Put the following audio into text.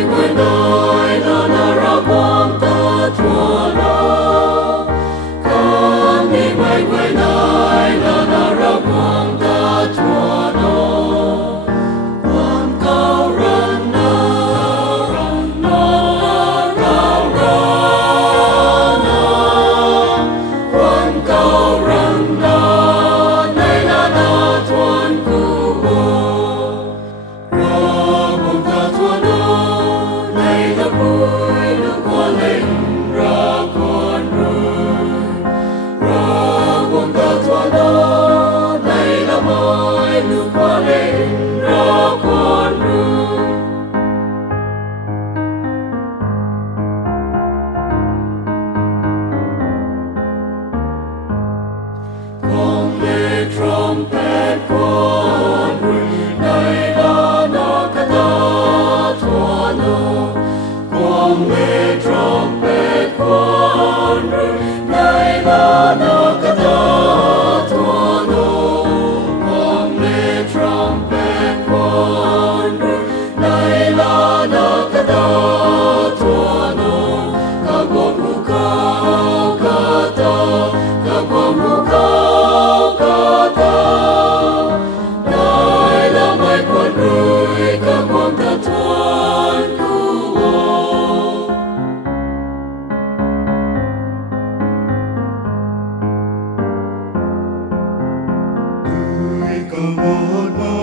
mai quên ai là ra quang ta thua lo con đi mai quên ai là ra quang ta thua lo quan cao ran na quan cao ran na nay là na thuan cu vui lúc qua lên ra con rồi ra buồn ta thua đó đây là mai lúc qua lên ra con rồi con lê trumpet con rồi đây là nó cả ta thua nó con nghe trumpet con rồi nay là nó cả ta thua nô con nghe trumpet con rồi nay là nó cả ta thua nô cả con mu cao cả ta cả con mu cao cả ta nay là mai con rồi cả con ta thuan Come on,